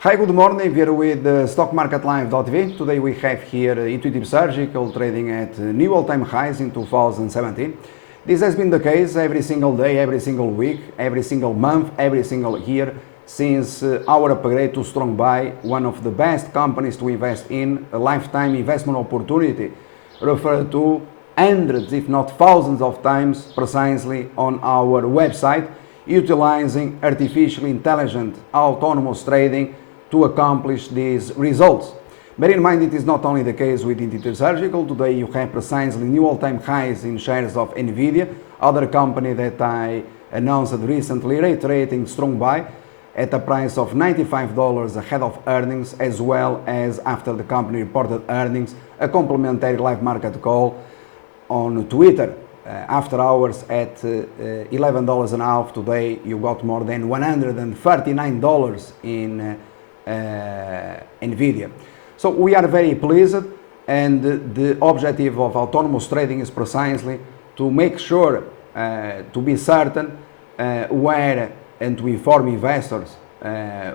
Hi, good morning. We're with stockmarketlive.tv. Today we have here Intuitive Surgical trading at new all-time highs in 2017. This has been the case every single day, every single week, every single month, every single year since our upgrade to Strong Buy, one of the best companies to invest in, a lifetime investment opportunity, referred to hundreds if not thousands of times precisely on our website, utilizing artificial intelligent autonomous trading to accomplish these results. Bear in mind, it is not only the case with Intuitive Surgical. Today you have precisely new all-time highs in shares of NVDA, other company that I announced recently, reiterating Strong Buy at a price of $95 ahead of earnings, as well as after the company reported earnings, a complimentary live market call on Twitter. After hours at $11 and a half, today you got more than $139 in NVIDIA. So we are very pleased, and the objective of autonomous trading is precisely to make sure, to be certain where and to inform investors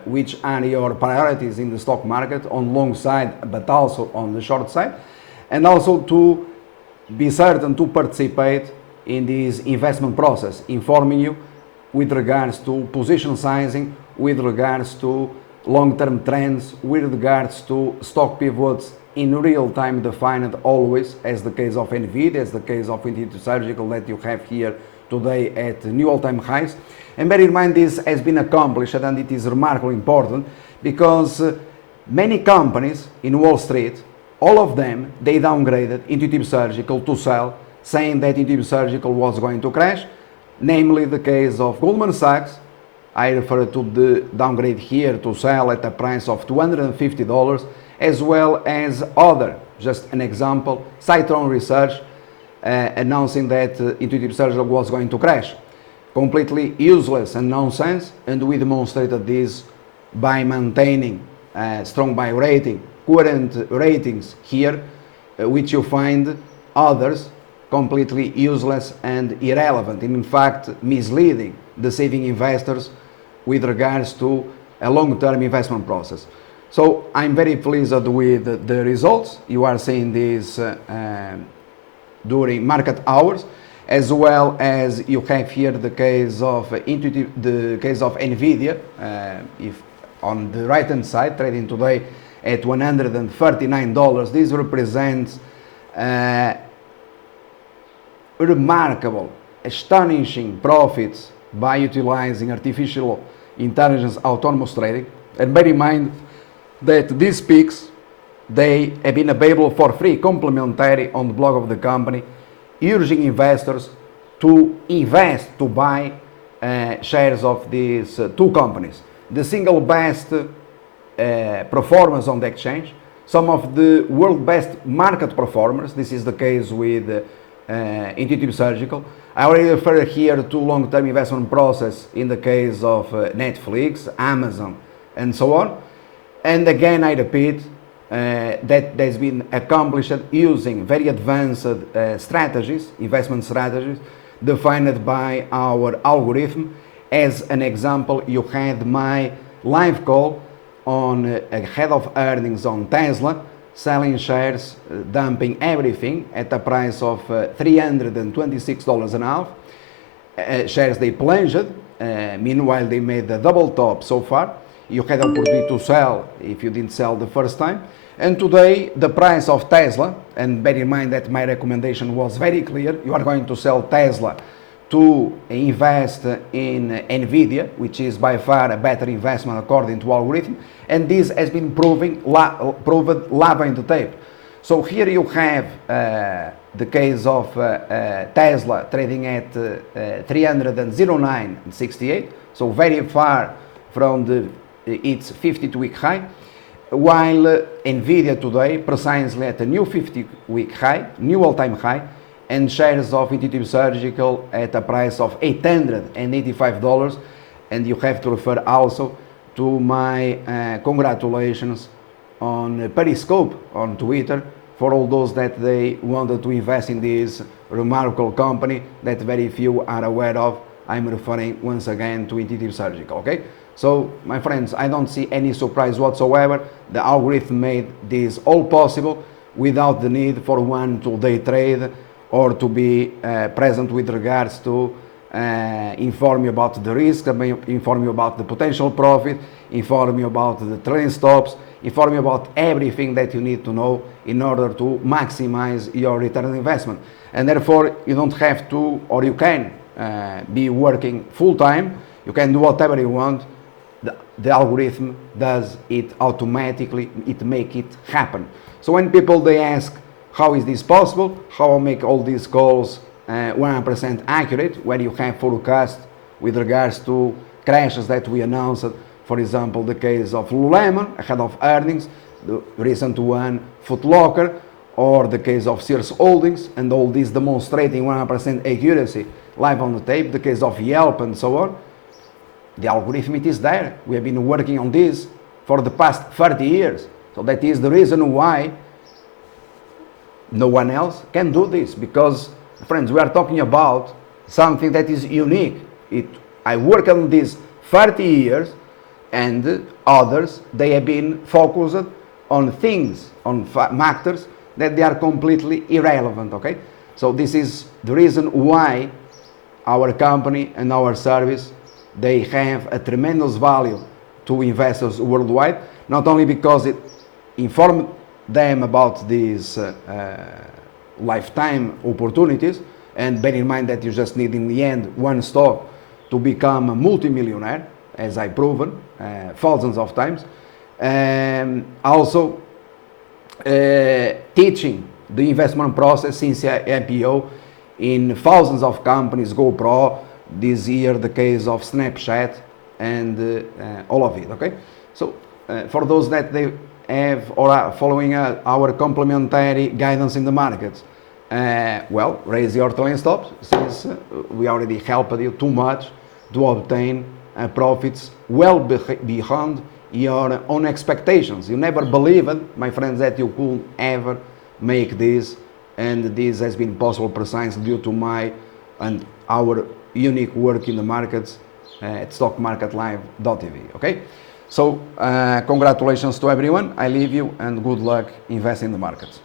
which are your priorities in the stock market on long side but also on the short side, and also to be certain to participate in this investment process, informing you with regards to position sizing, with regards to long-term trends, with regards to stock pivots in real time defined always, as the case of NVIDIA, as the case of Intuitive Surgical that you have here today at new all-time highs. And bear in mind, this has been accomplished, and it is remarkably important because many companies in Wall Street, all of them, they downgraded Intuitive Surgical to sell, saying that Intuitive Surgical was going to crash, namely the case of Goldman Sachs. I refer to the downgrade here to sell at a price of $250, as well as other, just an example, Citron Research announcing that Intuitive Surgical was going to crash. Completely useless and nonsense, and we demonstrated this by maintaining Strong Buy rating, current ratings here, which you find others completely useless and irrelevant, and in fact misleading, deceiving investors with regards to a long-term investment process. So I'm very pleased with the results. You are seeing this during market hours, as well as you have here the case of the case of NVIDIA, if on the right hand side, trading today at $139. This represents remarkable, astonishing profits by utilizing artificial intelligence autonomous trading. And bear in mind that these peaks, they have been available for free, complimentary on the blog of the company, urging investors to invest, to buy shares of these two companies. The single best performance on the exchange, some of the world best market performers. This is the case with Intuitive Surgical. I already referred here to long-term investment process in the case of Netflix, Amazon, and so on. And again, I repeat, that has been accomplished using very advanced strategies, investment strategies, defined by our algorithm. As an example, you had my live call on ahead of earnings on Tesla, selling shares, dumping everything at a price of $326 and a half. Shares they plunged, meanwhile they made the double top so far. You had the opportunity to sell if you didn't sell the first time. And today the price of Tesla, and bear in mind that my recommendation was very clear, you are going to sell Tesla to invest in NVIDIA, which is by far a better investment according to algorithm, and this has been proven lava in the tape. So here you have the case of Tesla trading at 309.68, so very far from its 52-week high, while NVIDIA today precisely at a new 50-week high, new all-time high, and shares of Intuitive Surgical at a price of $885. And you have to refer also to my congratulations on Periscope on Twitter for all those that they wanted to invest in this remarkable company that very few are aware of. I'm referring once again to Intuitive Surgical, okay? So, my friends, I don't see any surprise whatsoever. The algorithm made this all possible without the need for one to day trade or to be present with regards to inform you about the risk, inform you about the potential profit, inform you about the trading stops, inform you about everything that you need to know in order to maximize your return on investment. And therefore, you don't have to, or you can be working full time. You can do whatever you want. The algorithm does it automatically. It make it happen. So when people they ask, how is this possible? How I make all these calls 100% accurate, where you have forecast with regards to crashes that we announced, for example, the case of Lululemon ahead of earnings, the recent one, Foot Locker, or the case of Sears Holdings, and all this demonstrating 100% accuracy live on the tape, the case of Yelp and so on. The algorithm, it is there. We have been working on this for the past 30 years. So that is the reason why no one else can do this, because, friends, we are talking about something that is unique. I worked on this 30 years, and others, they have been focused on things, on matters that they are completely irrelevant, okay? So this is the reason why our company and our service, they have a tremendous value to investors worldwide, not only because it informed them about these lifetime opportunities, and bear in mind that you just need in the end one stock to become a multimillionaire, as I've proven thousands of times. Also teaching the investment process since IPO in thousands of companies, GoPro, this year the case of Snapchat, and all of it, okay? So for those that they have or are following our complementary guidance in the markets, well, raise your trading stops, since we already helped you too much to obtain profits well beyond your own expectations. You never believed, my friends, that you could ever make this, and this has been possible precisely due to my and our unique work in the markets at stockmarketlive.tv. Okay, so congratulations to everyone. I leave you, and good luck investing in the markets.